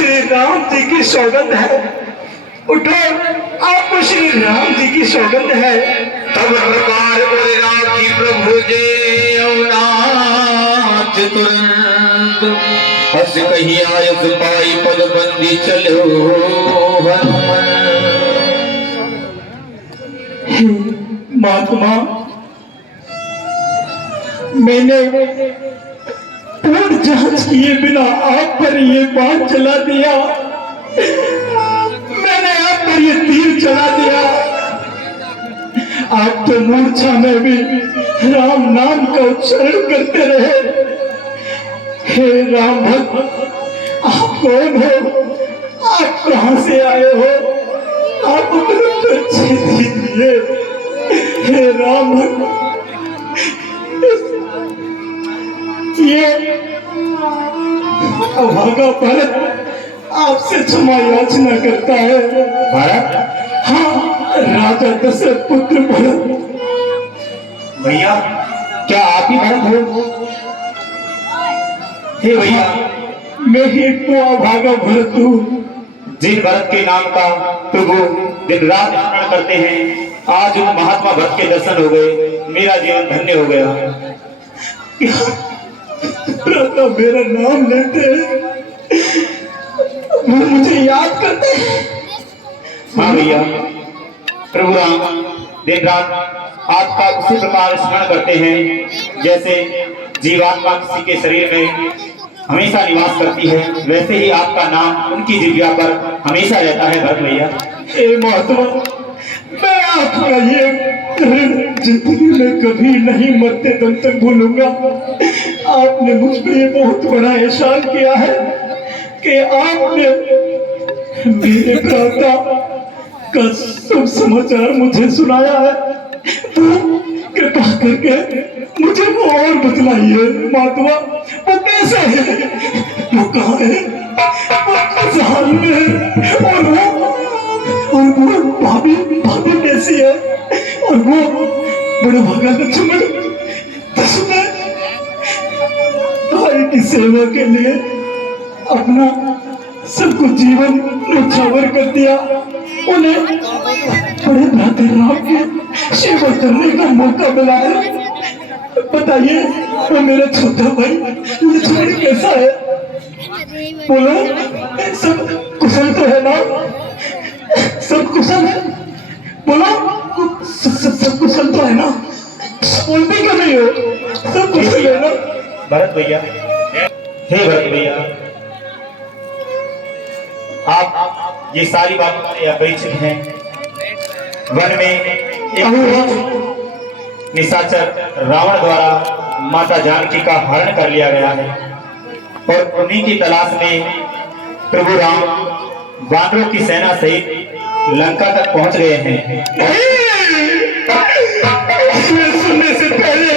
श्री राम जी की सौगंध है, उठो, आपको श्री राम जी की सौगंध है। तब प्रकार बोले राम जी प्रभु जे अवनाथ तुरंत हस कही आयस पाई पद बंदी चलो हनुमान। महात्मा, मैंने पूर्ण जांच किए बिना आप पर ये बाण चला दिया, मैंने आप पर ये तीर चला दिया। आप तो मूर्छा में भी राम नाम का उच्चारण करते रहे। हे राम भक्त, आप कौन हो? आप कहां से आए हो? आप अपना परिचय दीजिए। हे राम भक्त, ये अभागा भरत आपसे क्षमा याचना करता है। भरत? हाँ, राजा दशरथ पुत्र भरत। भैया, क्या आप ही भरत हो? हे भैया, मैं ही तो अभागा भरत हूँ। जिन भरत के नाम का प्रभु दिन रात स्मरण करते हैं, आज उन महात्मा भरत के दर्शन हो गए, मेरा जीवन धन्य हो गया। राजा मेरा नाम लेते हैं, वो मुझे याद करते हैं। हाँ भैया, प्रभु राम दिन रात आपका उसी प्रकार स्मरण करते हैं जैसे जीवात्मा किसी के शरीर में हमेशा निवास करती है, वैसे ही आपका नाम उनकी जिह्वा पर हमेशा रहता है भरत भैया। हे महात्मा, मैं आपका ये ऋण जिंदगी में कभी नहीं मरते दम तक भूलूंगा। आपने मुझ पे ये बहुत बड़ा एहसान किया है कि आपने मेरे भ्राता का सब समाचार मुझे सुनाया है। तो कृपा करके मुझे वो और बतलाइए महात्मा, वो कैसे है, वो कहाँ है, वो किस हाल में है, और वो भाभी भाभी कैसी है, और वो बड़े भगत लक्ष्मण भाई की सेवा के लिए अपना सब कुछ जीवन न्यौछावर कर दिया। उन्हें बड़े भ्राता राम की सेवा करने का मौका मिला है। बताइए, वो मेरा छोटा भाई लक्ष्मण कैसा है? बोलो, सब कुशल तो है ना? सब कुशल है? बोलो, सब कुशल तो है ना? बोलते क्यों नहीं हो? सब कुशल है ना? भरत भैया, हे भरत भैया, आप ये सारी बातों से अपरिचित हैं। वन में एक निशाचर रावण द्वारा माता जानकी का हरण कर लिया गया है और उन्हीं की तलाश में प्रभु राम वानरों की सेना सहित लंका तक पहुंच गए हैं। सुनने से पहले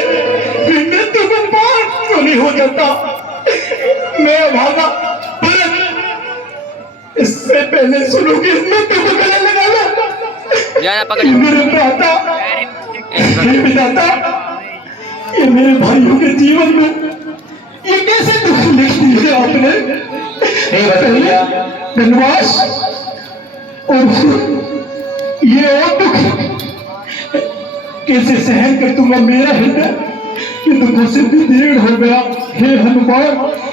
मृत्यु को बात तो नहीं हो जाता। मैं भागा भरत, इससे पहले सुनोगे मृत्यु को गले लगा लो। मेरे भ्राता, हे विधाता, ये मेरे भाइयों के जीवन में ये कैसे दुख लिख दिए आपने? पहले वनवास और ये और दुख कैसे सहन कर दूंगा? मेरा हृदय ये दुखों से विदीर्ण हो गया। हे हनुमान,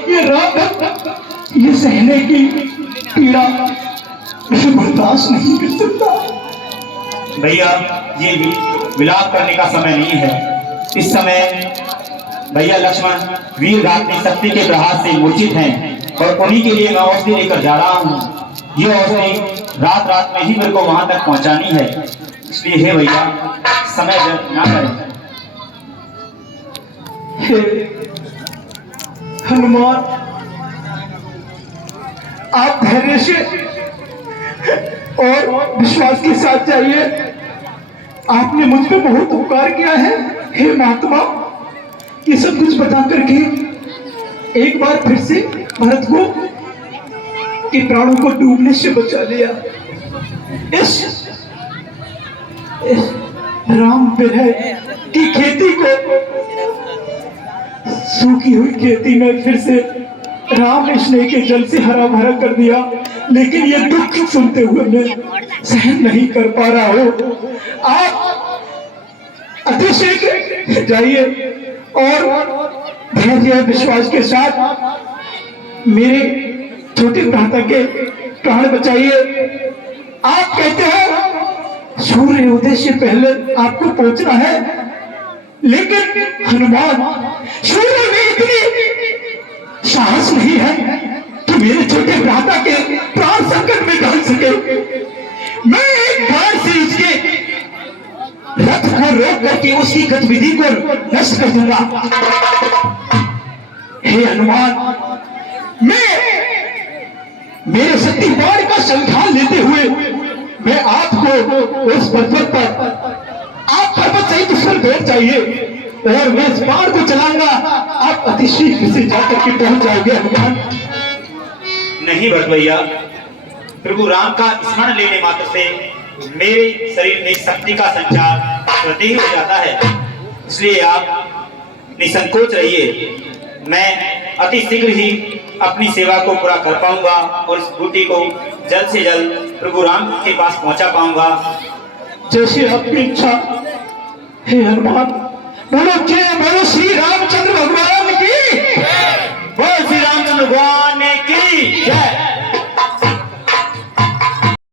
ये रात ये सहने की पीड़ा मुझे बर्दाश्त नहीं कर सकता। भैया, ये विलाप करने का समय नहीं है। इस समय भैया लक्ष्मण वीर घातनी शक्ति के प्रहार से मूर्छित हैं और उन्हीं के लिए मैं औषधि लेकर जा रहा हूँ। ये औषधि रात रात में ही मेरे को वहां तक पहुंचानी है, इसलिए हे भैया समय व्यर्थ ना करें। हनुमान, आप धैर्य से और विश्वास के साथ जाइए। आपने मुझ पे बहुत उपकार किया है। हे महात्मा, ये सब कुछ बता करके एक बार फिर से भरत को के प्राणों को डूबने से बचा लिया। इस राम विरह की खेती को सूखी हुई खेती में फिर से राम ने स्नेह के जल से हरा भरा कर दिया, लेकिन ये दुख सुनते हुए मैं सहन नहीं कर पा रहा हूँ। आप अतिशय जाइए और धैर्य विश्वास के साथ मेरे छोटे भ्राता के प्राण बचाइए। आप कहते हैं सूर्य उदय से पहले आपको पहुंचना है, लेकिन हनुमान सूर्य में इतनी साहस नहीं है कि मेरे छोटे भ्राता के प्राण संकट में डाल सके। मैं एक बार से इसके रथ को रोक करके उसकी गतिविधि को नष्ट कर दूंगा। हे हनुमान, मैं मेरे शक्ति बाण का संख्यान लेते हुए मैं आपको उस पर्वत पर, आप पर्वत सहित उस पर बैठ जाइए और मैं इस बाण को चलाऊंगा। आप अति शीघ्र से जाकर के पहुंच जाएंगे हनुमान। नहीं भरत भैया, प्रभु राम का स्मरण लेने मात्र से मेरे शरीर में शक्ति का संचार स्वतः ही हो जाता है, इसलिए आप निसंकोच रहिए। मैं अति शीघ्र ही अपनी सेवा को पूरा कर पाऊंगा और इस बूटी को जल्द से जल्द प्रभु राम के पास पहुंचा पाऊंगा। जैसे आपकी इच्छा। हे हनुमान, बोलो जय